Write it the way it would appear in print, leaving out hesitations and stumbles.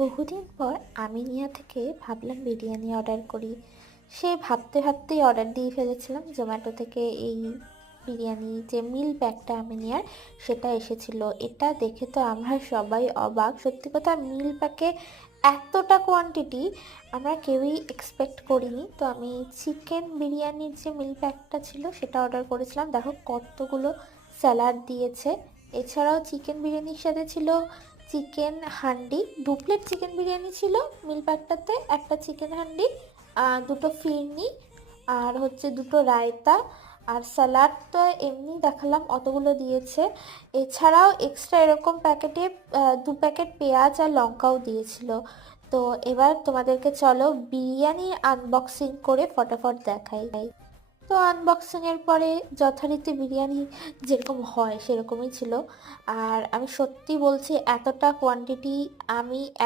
বহুদিন পর আমিনিয়া থেকে ভাবলাম বিরিয়ানি অর্ডার করি। সে ভাবতে ভাবতেই অর্ডার দিয়ে ফেলেছিলাম। জোম্যাটো থেকে এই বিরিয়ানি যে মিল প্যাকটা আমিনিয়ার, সেটা এসেছিল। এটা দেখে তো আমরা সবাই অবাক। সত্যি কথা, মিল প্যাকে এতটা কোয়ান্টিটি আমরা কেউই এক্সপেক্ট করিনি। তো আমি চিকেন বিরিয়ানির যে মিল প্যাকটা ছিল সেটা অর্ডার করেছিলাম। দেখো কতগুলো স্যালাড দিয়েছে। এছাড়াও চিকেন বিরিয়ানির সাথে ছিল chicken handi, 2 plate chicken biryani ছিল মিল প্যাকটাতে, একটা চিকেন হান্ডি, দুটো ফিরনি, আর হচ্ছে দুটো রায়তা, আর স্যালাড তো এমনি দেখালাম অতগুলো দিয়েছে। এছাড়াও এক্সট্রা এরকম প্যাকেটে 2 প্যাকেট পেঁয়াজ আর লঙ্কাও দিয়েছিল। তো এবার তোমাদেরকে চলো বিরিয়ানির আনবক্সিং করে ফটাফট দেখাই। তো আনবক্সিংয়ের পরে যথারীতি বিরিয়ানি যেরকম হয় সেরকমই ছিল। আর আমি সত্যি বলছি, এতটা কোয়ান্টিটি আমি